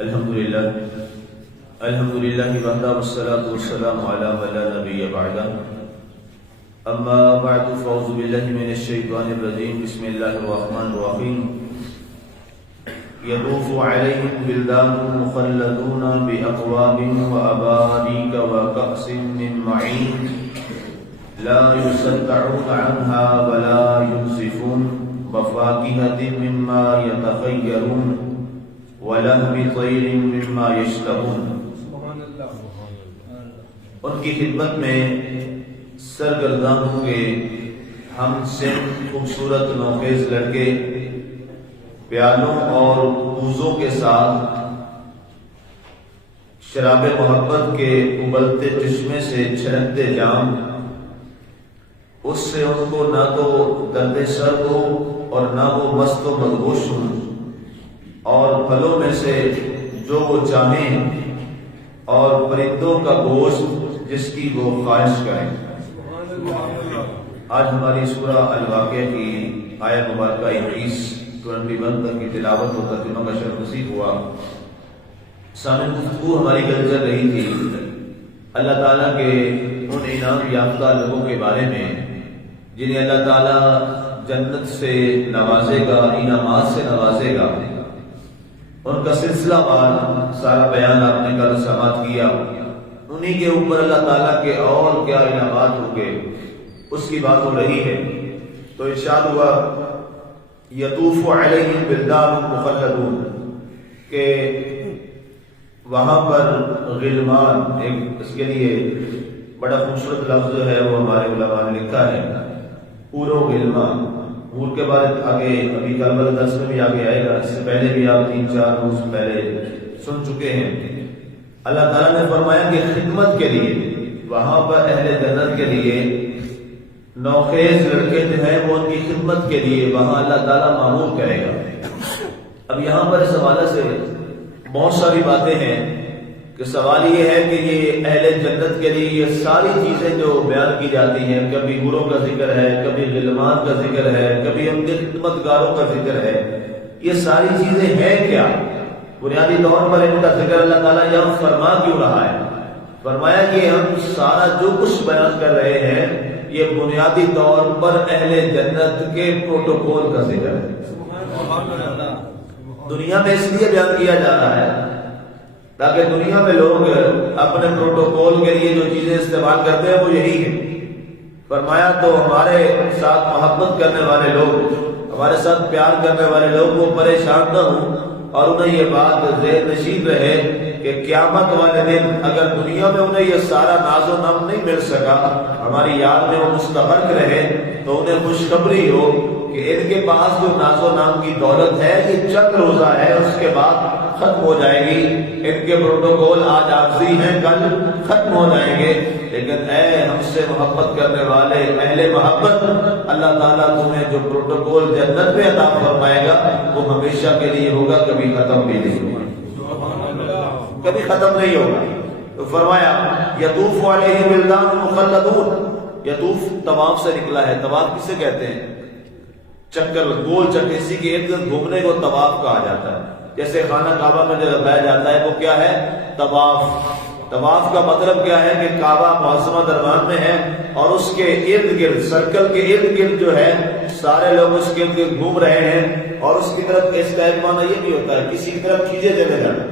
الحمد للہ وحدہ والصلاة والسلام علی من لا نبی بعدہ اما بعد فاعوذ باللہ من الشیطان الرجیم بسم اللہ الرحمن الرحیم يطوف عليهم ولدان مخلدون بأكواب وأباريك وكأس من معين لا يصدعون عنها ولا ينزفون وفاكهة مما يتخيرون وَلَحْمِ طَيْرٍ مِّمَّا يَشْتَهُونَ۔ ان کی خدمت میں سرگرداں ہوں گے ہم سے خوبصورت نوخیز لڑکے پیالوں اور کوزوں کے ساتھ شراب محبت کے ابلتے چشمے سے چھلکتے جام، اس سے ان کو نہ تو درد سر ہو اور نہ وہ مست و مدہوش ہوں، اور پھلوں میں سے جو وہ چاہیں اور پرندوں کا گوشت جس کی وہ خواہش کریں۔ آج ہماری سورہ الواقعہ کی آیت مبارکہ 21 تک کی تلاوت و ترجمہ کا شرف نصیب ہوا۔ سامعین، گفتگو ہماری کل چل رہی تھی اللہ تعالیٰ کے ان انعام یافتہ لوگوں کے بارے میں جنہیں اللہ تعالیٰ جنت سے نوازے گا، انعامات سے نوازے گا۔ ان کا سلسلہ وار سارا بیان آپ نے کل سماعت کیا، انہی کے اوپر اللہ تعالیٰ کے اور کیا انعامات ہوں گے اس کی بات ہو رہی ہے۔ تو ارشاد ہوا یطوف علیہم ولدان مخلدون، کہ وہاں پر غلمان، ایک اس کے لیے بڑا خوبصورت لفظ ہے وہ ہمارے علماء نے لکھا ہے، پورو غلمان۔ حور کے بعد آگے ابھی کل درس میں بھی آگے آئے گا، اس سے پہلے بھی آپ 3-4 روز پہلے سن چکے ہیں۔ اللہ تعالیٰ نے فرمایا کہ خدمت کے لیے وہاں پر اہل جنت کے لیے نوخیز لڑکے جو ہیں وہ ان کی خدمت کے لیے وہاں اللہ تعالیٰ معمور کرے گا۔ اب یہاں پر اس حوالے سے بہت ساری باتیں ہیں کہ سوال یہ ہے کہ یہ اہل جنت کے لیے یہ ساری چیزیں جو بیان کی جاتی ہیں، کبھی حوروں کا ذکر ہے، کبھی غلمان کا ذکر ہے، کبھی ان کے خدمتگاروں کا ذکر ہے، یہ ساری چیزیں ہیں کیا؟ بنیادی طور پر ان کا ذکر اللہ تعالیٰ یہاں فرما کیوں رہا ہے؟ فرمایا کہ ہم سارا جو کچھ بیان کر رہے ہیں یہ بنیادی طور پر اہل جنت کے پروٹوکول کا ذکر ہے۔ دنیا میں اس لیے بیان کیا جا رہا ہے تاکہ دنیا میں لوگ اپنے پروٹوکول کے لیے جو چیزیں استعمال کرتے ہیں وہ یہی ہے۔ فرمایا تو ہمارے ساتھ محبت کرنے والے لوگ، ہمارے ساتھ پیار کرنے والے لوگ وہ پریشان نہ ہوں اور انہیں یہ بات ذہن نشین رہے کہ قیامت والے دن اگر دنیا میں انہیں یہ سارا ناز و نام نہیں مل سکا، ہماری یاد میں وہ مستغرق رہے، تو انہیں خوشخبری ہو کہ ان کے پاس جو ناز و نام کی دولت ہے یہ چند روزہ ہے، اس کے بعد ختم ہو جائے گی۔ ان کے پروٹوکول آج عارضی ہیں، کل ختم ہو جائیں گے، لیکن اے ہم سے محبت کرنے والے اہل محبت، اللہ تعالیٰ تمہیں جو پروٹوکول جنت میں عطا فرمائے گا وہ ہمیشہ کے لیے ہوگا، کبھی ختم بھی نہیں ہوگا، کبھی ختم نہیں ہوگا۔ تو فرمایا یطوف علیہم ولدان مخلدون، یطوف طواف سے نکلا ہے۔ طواف کسے کہتے ہیں؟ چکر، گول چکر، اسی کے ارد گرد گھومنے کو طواف کہا جاتا ہے۔ جیسے خانہ کعبہ میں جو لگایا جاتا ہے وہ کیا ہے؟ طواف۔ طواف کا مطلب کیا ہے کہ کعبہ معظمہ درمیان میں ہے اور اس کے ارد گرد، سرکل کے ارد گرد جو ہے سارے لوگ اس کے ارد گرد گھوم رہے ہیں، اور اس کی طرف اس کا ایک معنی یہ بھی ہوتا ہے کسی کی طرف کھینچے چلے جانا۔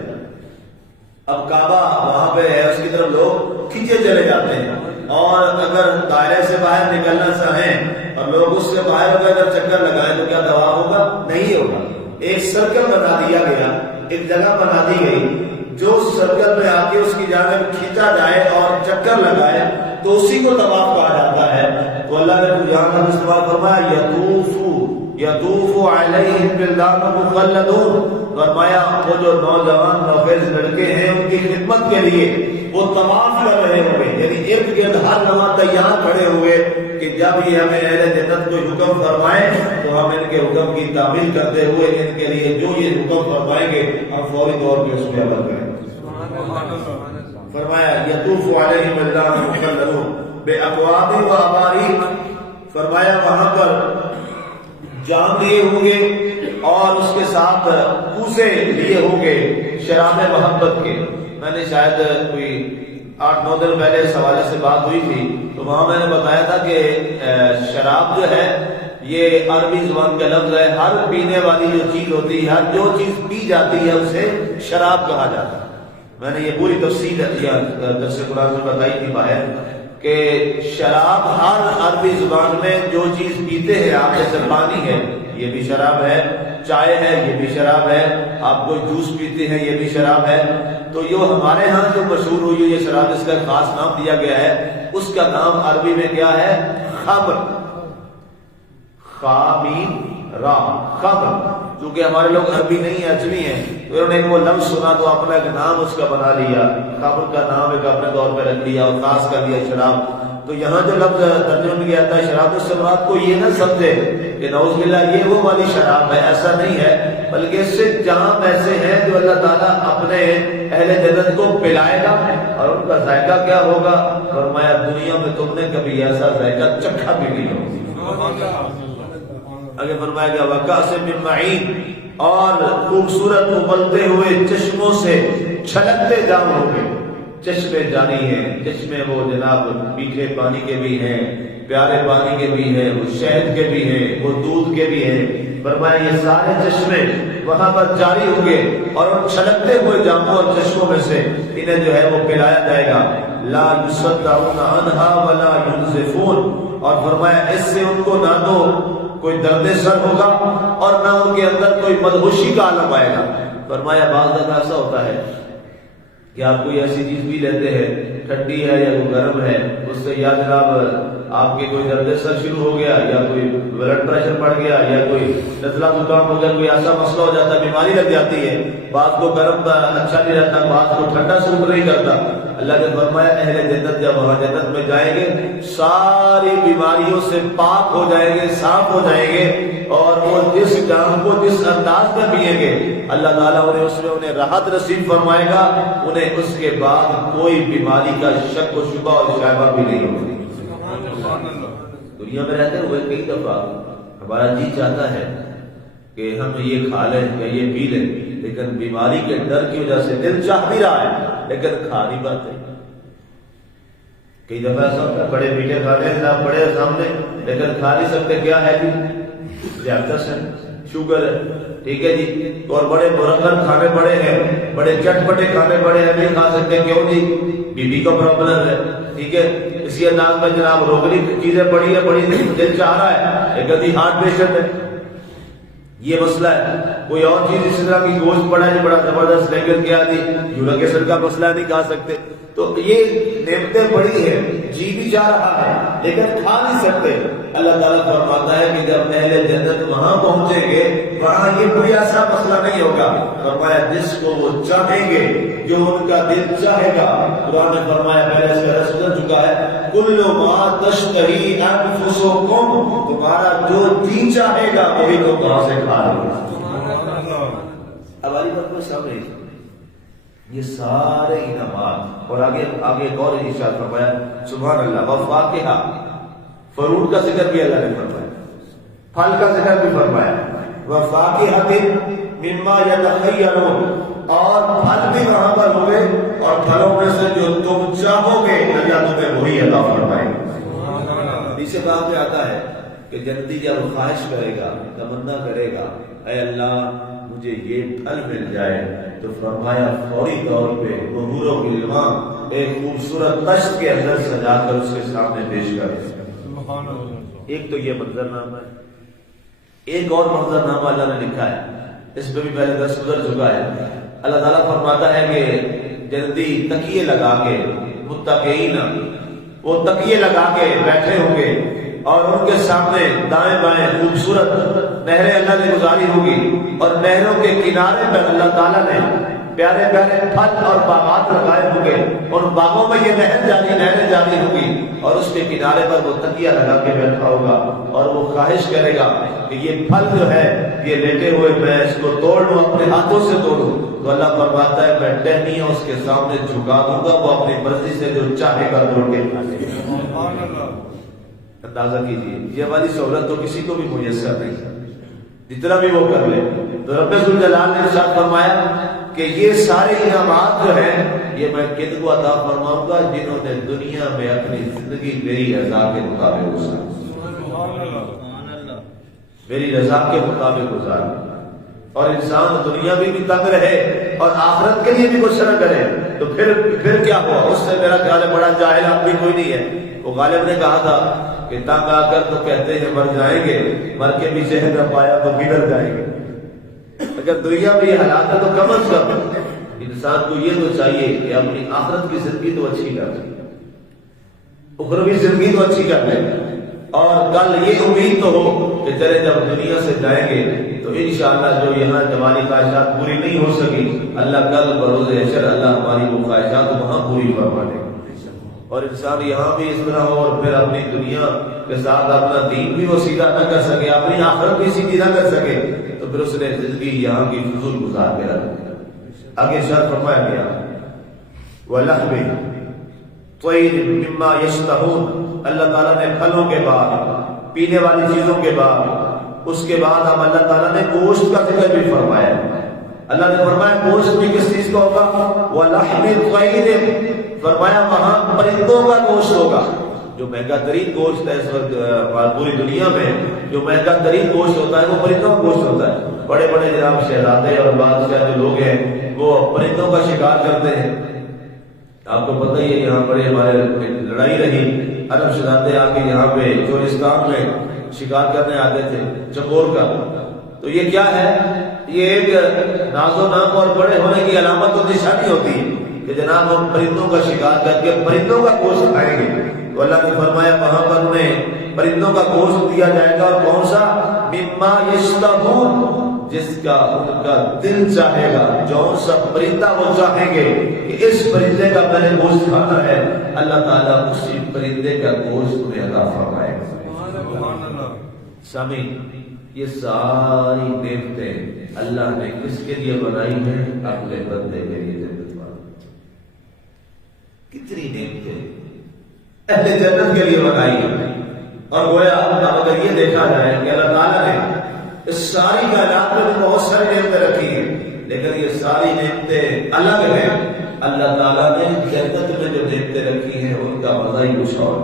اب کعبہ وہاں پہ ہے، اس کی طرف لوگ کھینچے چلے جاتے ہیں، اور اگر دائرے سے باہر نکلنا چاہیں اور لوگ اس سے باہر ہو کے اگر چکر لگائیں تو کیا طواف ہوگا؟ نہیں ہوگا۔ ایک سرکل بنا دیا گیا، ایک جگہ بنا دی گئی، جو سرکل میں آ کے اس کی جانب کھینچا جائے اور چکر لگائے تو اسی کو طواف کہا جاتا ہے۔ تو اللہ نے یہاں پر استعمال فرمایا یطوف علیہم ولدان مخلدون، فرمایا وہ جو نوجوان نوخیز لڑکے ہیں ان کی خدمت کے لیے وہ طواف کر رہے ہوئے، یعنی ارد گرد ہر لمحہ تیار کھڑے ہوئے کہ جب یہ ہمیں اہل جنت کو حکم فرمائیں تو ہم ان کے حکم کی تعمیل کرتے ہوئے ان کے لیے جو یہ حکم فرمائیں گے ہم فوری طور پہ اس پہ عمل کریں۔ فرمایا یطوف علیہم ولدان مخلدون بأکواب و اباریق، فرمایا وہاں پر جام لیے ہوں گے اور اس کے ساتھ کوزے لیے ہوں گے شراب محبت کے. میں نے شاید کوئی 8-9 دن پہلے اس حوالے سے بات ہوئی تھی، تو وہاں میں نے بتایا تھا کہ شراب جو ہے یہ عربی زبان کا لفظ ہے. ہر پینے والی جو چیز ہوتی ہے، ہر جو چیز پی جاتی ہے اسے شراب کہا جاتا ہے. میں نے یہ پوری تفصیل درس قرآن میں بتائی تھی باہر کہ شراب ہر عربی زبان میں جو چیز پیتے ہیں آپ، جیسے پانی ہے یہ بھی شراب ہے، چائے ہے یہ بھی شراب ہے، آپ کوئی جوس پیتے ہیں یہ بھی شراب ہے. تو یہ ہمارے ہاں جو مشہور ہوئی ہے یہ شراب، اس کا خاص نام دیا گیا ہے، اس کا نام عربی میں کیا ہے؟ خمر. خمر. چونکہ ہمارے لوگ عربی نہیں ہیں، اجمی ہیں، تو انہوں نے وہ لفظ سنا تو اپنا ایک نام اس کا بنا لیا، خمر کا نام ایک اپنے طور پہ رکھ لیا اور خاص کر لیا شراب. تو یہاں جو لفظ ترجمے میں کیا جاتا ہے شراب، اس سے مراد کو یہ نہ سمجھے کہ نعوذ باللہ یہ وہ والی شراب ہے، ایسا نہیں ہے، بلکہ اس سے جہاں ایسے ہیں جو اللہ تعالیٰ اپنے اہل جنت کو پلائے گا اور ان کا ذائقہ کیا ہوگا. فرمایا دنیا میں تم نے کبھی ایسا ذائقہ چکھا بھی نہیں ہوگا. آگے فرمایا گیا وَكَأْسٍ مِّن مَّعِينٍ، اور خوبصورت ابلتے ہوئے چشموں سے چھلکتے جام ہوں گے. چشمے جانی ہیں، چشمے وہ جناب میٹھے پانی کے بھی ہیں، پیارے پانی کے بھی ہیں، وہ شہد کے بھی ہیں، وہ دودھ کے بھی ہیں. فرمایا یہ سارے چشمے وہاں پر جاری ہوں گے اور ان چھلکتے ہوئے جاموں اور چشموں میں سے انہیں جو ہے وہ پلایا جائے گا. لا يصدعون عنها ولا ينزفون، اور فرمایا اس سے ان کو نہ تو کوئی درد سر ہوگا اور نہ ان کے اندر کوئی مدہوشی کا عالم آئے گا. فرمایا بعض دفعہ ایسا ہوتا ہے کہ آپ کوئی ایسی چیز بھی لیتے ہیں، ٹھنڈی ہے یا وہ گرم ہے، اس سے یا جناب آپ کے کوئی درد سر شروع ہو گیا یا کوئی بلڈ پریشر بڑھ گیا یا کوئی نزلہ زکام ہو گیا، کوئی ایسا مسئلہ ہو جاتا ہے، بیماری لگ جاتی ہے. بعض کو گرم اچھا نہیں رہتا، بعض کو ٹھنڈا سوٹ نہیں کرتا. اللہ نے فرمایا اہل جنت جب وہاں جنت میں جائیں گے ساری بیماریوں سے پاک ہو جائیں گے، صاف ہو جائیں گے، اور وہ جس جام کو جس انداز میں پئیں گے اللہ تعالیٰ اس میں انہیں راحت نصیب فرمائے گا. انہیں اس کے بعد کوئی بیماری کا شک و شبہ اور شائبہ بھی نہیں ہوگی. دنیا میں رہتے ہوئے کئی دفعہ ہمارا جی چاہتا ہے کہ ہم یہ کھا لیں یا یہ پی لیں، لیکن بیماری کے ڈر کی وجہ سے دل چاہ بھی رہا ہے لیکن کھا نہیں پاتے. کئی دفعہ ایسا ہوتا ہے بڑے میٹھے کھانے ہیں آپ بڑے سامنے لیکن کھا نہیں سکتے. کیا ہے جی؟ ذیابطیس ہے، شوگر ہے، ٹھیک ہے جی، اور بڑے مرغن کھانے پڑے ہیں، بڑے چٹپٹے کھانے پڑے ہیں، نہیں کھا سکتے. کیوں جی؟ بی پی کا پرابلم ہے، ٹھیک ہے. اسی انداز میں جناب روغنی چیزیں پڑی ہے، بڑی دل چاہ رہا ہے، ایک ادھی ہارٹ پیشنٹ ہے، یہ مسئلہ ہے. کوئی اور چیز اسی طرح کی گوشت پڑا ہے بڑا زبردست لیکن کیا جی یورک ایسڈ کا مسئلہ نہیں کھا سکتے. تو یہ نعمتیں بڑی ہیں، جی بھی چاہ رہا ہے لیکن کھا نہیں سکتے. اللہ تعالیٰ فرماتا ہے کہ جب اہل جنت وہاں پہنچیں گے وہاں یہ کوئی ایسا مسئلہ نہیں ہوگا. فرمایا جس کو وہ چاہیں گے، جو ان کا دل چاہے گا. قرآن نے فرمایا پہلے اس کا رس گزر چکا ہے، کل ما تشتہی انفسکم، تمہارا جو جی چاہے گا وہی تو کہاں سے کھا لو گا. اب والی بات کو سمجھ، یہ سارے انعامات. اور آگے ایک اور ارشاد فرمایا سبحان اللہ وفاکہہ، فروٹ کا ذکر بھی اللہ نے فرمایا، پھل کا ذکر بھی فرمایا، وفاکہہ مما یتخیرون، اور پھل بھی وہاں پر ہوئے اور پھلوں میں سے جو تم چاہو گے اللہ تمہیں وہی عطا فرمائے. اسے کہا میں آتا ہے کہ جنتی جب خواہش کرے گا، تمنا کرے گا اے اللہ مجھے یہ پھل مل جائے، تو فرمایا فوری طور پہ حور و غلمان ایک خوبصورت تشت کے اندر سجا کر اس کے سامنے پیش کر. ایک تو یہ منظرنامہ ہے، ایک اور منظرنامہ اللہ نے لکھا ہے، اس پہ بھی پہلے درس گزر چکا ہے. اللہ تعالیٰ فرماتا ہے کہ جنتی تکیے لگا کے، متقین وہ تکیے لگا کے بیٹھے ہوں گے اور ان کے سامنے دائیں بائیں خوبصورت نہریں اللہ نے گزاری ہوگی، اور نہروں کے کنارے پر اللہ تعالیٰ نے پیارے پیارے پھل اور باغات لگائے ہوں گے، اور باغوں میں یہ نہریں جاری ہوگی، اور اس کے کنارے پر وہ تکیہ لگا کے بیٹھا ہوگا اور وہ خواہش کرے گا کہ یہ پھل جو ہے یہ لیٹے ہوئے میں اس کو توڑ لوں، اپنے ہاتھوں سے توڑوں. تو اللہ فرماتا ہے میں ٹہنیاں اس کے سامنے جھکا دوں گا، وہ اپنی مرضی سے جو چاہے گا توڑ کے کھا لے گا. اندازہ کیجیے یہ والی سہولت تو کسی کو بھی میسر نہیں، جتنا بھی وہ کر لے. تو رب ذوالجلال نے ارشاد فرمایا کہ یہ سارے انعامات جو ہیں یہ میں کن کو عطا فرماؤں گا؟ جنہوں نے دنیا میں اپنی زندگی میری رضا کے مطابق گزاری، میری رضا کے مطابق گزاری۔ اور انسان دنیا میں بھی تنگ رہے اور آخرت کے لیے بھی کچھ نہ کرے تو پھر کیا ہوا؟ اس سے میرا خیال ہے بڑا جاہل آدمی کوئی نہیں ہے۔ وہ غالب نے کہا تھا کہ تنگ آ کر تو کہتے ہیں مر جائیں گے، مر کے بھی شہر نہ پایا تو بگڑ جائیں گے۔ اگر دنیا میں یہ حالات ہے تو کم از کم انسان کو یہ تو چاہیے کہ اپنی آخرت کی زندگی تو اچھی کر لے، اخروی زندگی تو اچھی کر لے، اور کل یہ امید تو ہو کہ چلے جب دنیا سے جائیں گے تو انشاءاللہ جو یہاں ہماری خواہشات پوری نہیں ہو سکی، اللہ کل بروز حشر اللہ ہماری وہ خواہشات وہاں پوری فرما دے، اور انسان یہاں بھی اس طرح ہو اور پھر اپنی دنیا کے ساتھ اپنا دین بھی وہ سیدھا نہ کر سکے، اپنی آخرت بھی سیدھی نہ کر سکے، تو پھر اس نے زندگی یہاں کی فضول گزار کے رکھ دیا۔ آگے ارشاد فرمایا گیا وَلَحْمِ طَيْرٍ مِّمَّا يَشْتَهُونَ، اللہ تعالیٰ نے پھلوں کے بعد، پینے والی چیزوں کے بعد، اس کے بعد اب اللہ تعالیٰ نے گوشت کا ذکر بھی فرمایا۔ اللہ نے فرمایا گوشت بھی کس چیز کا ہوگا؟ وَلَحْمِ طَيْرٍ، فرمایا وہاں پرندوں کا گوشت ہوگا۔ جو مہنگا ترین گوشت ہے اس وقت پوری دنیا میں، جو مہنگا ترین گوشت ہوتا ہے وہ پرندوں کا گوشت ہوتا ہے۔ بڑے بڑے جناب شہزادے اور بادشاہ جو لوگ ہیں وہ پرندوں کا شکار کرتے ہیں۔ آپ کو پتہ ہی ہے یہاں بڑے ہمارے لڑائی رہی، عرب شہزادے آ کے یہاں پہ چورستان میں شکار کرنے آتے تھے چکور کا۔ تو یہ کیا ہے؟ یہ ایک ناز و نام اور بڑے ہونے کی علامت اور نشانی ہوتی ہے کہ جناب ہم پرندوں کا شکار کر کے پرندوں کا گوشت کھائیں گے۔ تو اللہ نے فرمایا وہاں پر انہیں پرندوں کا گوشت دیا جائے گا، کون سا؟ مما یشتہون، جس کا ان کا دل چاہے گا، جون سا پرندہ وہ چاہیں گے کہ اس پرندے کا میں نے گوشت کھانا ہے، اللہ تعالیٰ اسی پرندے کا گوشت انہیں عطا فرمائے گا۔ سامعین، یہ ساری نعمتیں اللہ نے کس کے لیے بنائی ہیں؟ اپنے بندے کے لیے۔ کتنی نعمتیں اہل جنت کے لیے بنائی ہیں، اور گویا اگر یہ دیکھا جائے کہ اللہ تعالیٰ نے اس ساری کائنات میں بھی بہت ساری نعمتیں رکھی ہیں، لیکن یہ ساری نعمتیں الگ ہیں۔ اللہ تعالیٰ نے جنت میں جو نعمتیں رکھی ہیں ان کا مزہ ہی کچھ اور۔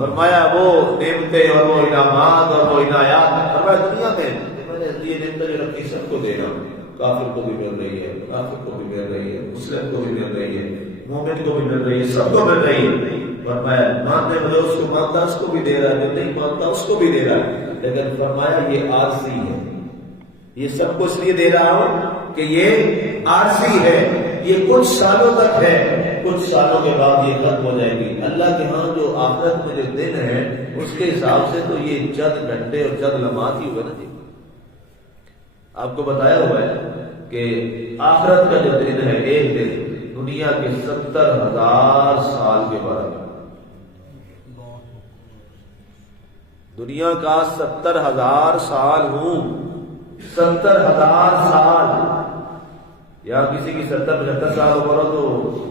فرمایا وہ نعمتیں اور وہ انعامات اور وہ عنایات، فرمایا دنیا میں میں نے یہ نعمتیں جو رکھی سب کو دینا، کافر کو بھی مل رہی ہے، کافر کو بھی مل رہی ہے، مسلم کو بھی مل رہی ہے، مومن کو بھی مل رہی ہے، سب کو مل رہی ہے۔ فرمایا ماننے والے اس کو مانتا اس کو بھی دے رہا ہے، جو نہیں مانتا اس کو بھی دے رہا ہے، لیکن فرمایا یہ عارضی ہے، یہ سب کو اس لیے دے رہا ہوں کہ یہ عارضی ہے، یہ کچھ سالوں تک ہے، کچھ سالوں کے بعد یہ ختم ہو جائے گی۔ اللہ کے ہاں جو آخرت میں جو دن ہے اس کے حساب سے تو یہ چند گھنٹے اور چند لمحات ہی ہوئے نا جی۔ آپ کو بتایا ہوا ہے کہ آخرت کا جو دن ہے ایک دن دنیا کے 70,000 سال کے برابر، دنیا کا 70,000 سال ہوں، 70,000 سال، یا کسی کی 70-75 سال عمر ہو تو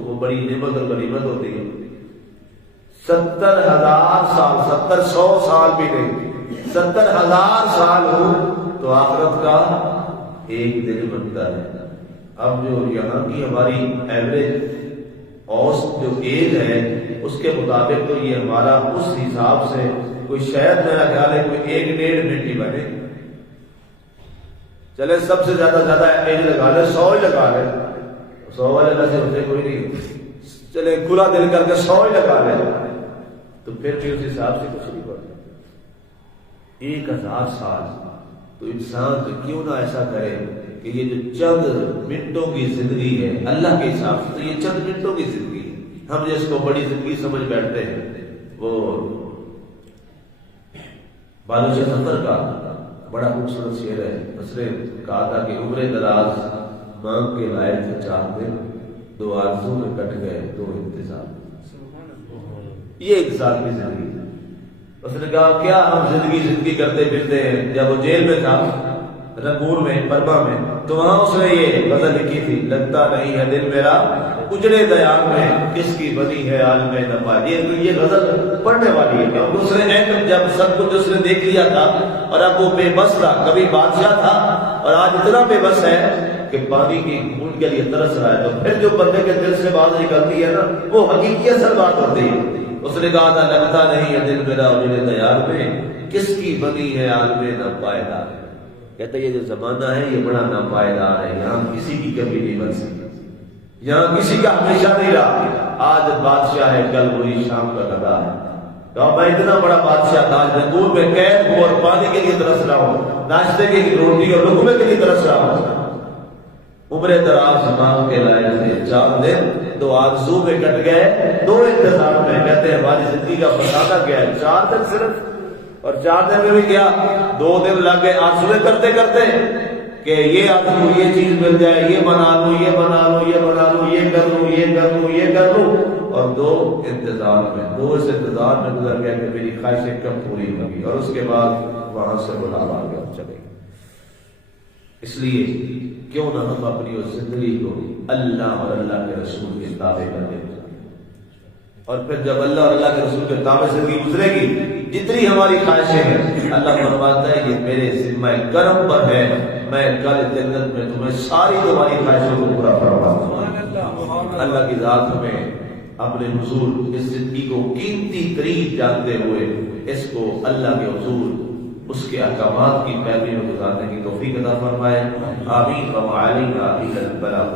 وہ بڑی نعمت اور غنیمت ہوتی ہے۔ 70,000 سال، 70-100 سال بھی نہیں، 70,000 سال ہوں تو آخرت کا ایک دن بنتا ہے۔ اب جو یہاں کی ہماری ایوریج اوسط جو ایج ہے اس کے مطابق تو یہ ہمارا اس حساب سے کوئی شاید میرا خیال ہے کوئی 1-1.5 منٹ ہی بنے۔ چلے سب سے زیادہ ایج لگا لے، 100 ہی لگا لے، 100 والے ویسے ہوتے کوئی نہیں، چلے کھلا دل کر کے 100 ہی لگا لے، تو پھر بھی اس حساب سے کچھ نہیں بڑھتا۔ 1000 سال تو انسان کیوں نہ ایسا کرے کہ یہ جو چند منٹوں کی زندگی ہے اللہ کے حساب سے تو یہ چند منٹوں کی زندگی ہے، ہم جس کو بڑی زندگی سمجھ بیٹھتے ہیں۔ وہ بادشاہ ظفر کا بڑا خوبصورت شعر ہے، اس نے کہا تھا کہ عمر دراز مانگ کے لائے تھے 4 دن، 2 آرزو میں کٹ گئے 2 انتظار۔ یہ انسان کی زندگی ہے۔ اس نے کہا کیا ہم زندگی کرتے پھرتے ہیں۔ جب وہ جیل میں تھا رنگور میں، برما میں، تو وہاں اس نے یہ غزل لکھی تھی، لگتا نہیں ہے دل میرا اجڑے دیار میں، کس کی بنی ہے عالم نفا۔ یہ غزل پڑھنے والی ہے کیونکہ اس نے جب سب کچھ اس نے دیکھ لیا تھا اور اب وہ بے بس تھا، کبھی بادشاہ تھا اور آج اتنا بے بس ہے کہ پانی کی بوند کے لیے ترس رہا ہے، تو پھر جو بندے کے دل سے بات نکلتی ہے نا وہ حقیقی اصل بات ہوتی ہے۔ اس نے کہا تھا لگتا نہیں ہے دل میرا میرے تیار میں، کس کی بنی ہے عالم ناپائیدار۔ کہتا ہے یہ جو زمانہ ہے یہ بڑا ناپائیدار ہے، یہاں کسی کی کبھی نہیں بن سکتی، یہاں کسی کا ہمیشہ نہیں رہا۔ آج بادشاہ ہے کل وہی شام کا گدا ہے۔ کہا میں اتنا بڑا بادشاہ تھا، تندور میں قید ہوں اور پانی کے لیے ترس رہا ہوں، ناشتے کی روٹی اور لقمے کے لیے ترس رہا ہوں۔ عمر دراز مانگ کے لائے تھے 4 دن، 2 آرزو میں کٹ گئے، 2 انتظار میں۔ کہتے ہیں ہماری زندگی کا فسادہ کیا ہے، 4 دن صرف، اور 4 دن میں بھی کیا 2 دن لگ گئے آرزویں کرتے کرتے کہ یہ آرزو یہ چیز مل جائے، یہ بنا لوں، یہ بنا لوں، یہ بنا لوں، یہ کر لوں، یہ کر لوں، یہ کر لوں، اور 2 انتظار میں، 2 اس انتظار میں گزر گیا کہ میری خواہشیں کب پوری ہوگی، اور اس کے بعد وہاں سے بلاوا آ گیا چلے گئے۔ اس لیے کیوں نہ ہم اپنی اس زندگی کو اللہ اور اللہ کے رسول کے تابع کر دیں، اور پھر جب اللہ اور اللہ کے رسول کے تابع زندگی گزرے گی، جتنی ہماری خواہشیں ہیں اللہ فرماتا ہے یہ میرے ذمہ کرم پر ہے، میں کل جنت میں تمہیں ساری تمہاری خواہشوں کو پورا فرماؤں گا۔ اللہ کی ذات ہمیں اپنے حضور اس زندگی کو قیمتی ترین جانتے ہوئے اس کو اللہ کے حضور اس کے احکامات کی پیروی میں گزارنے کی توفیق عطا فرمائے۔ آمین و علینا البلاغ۔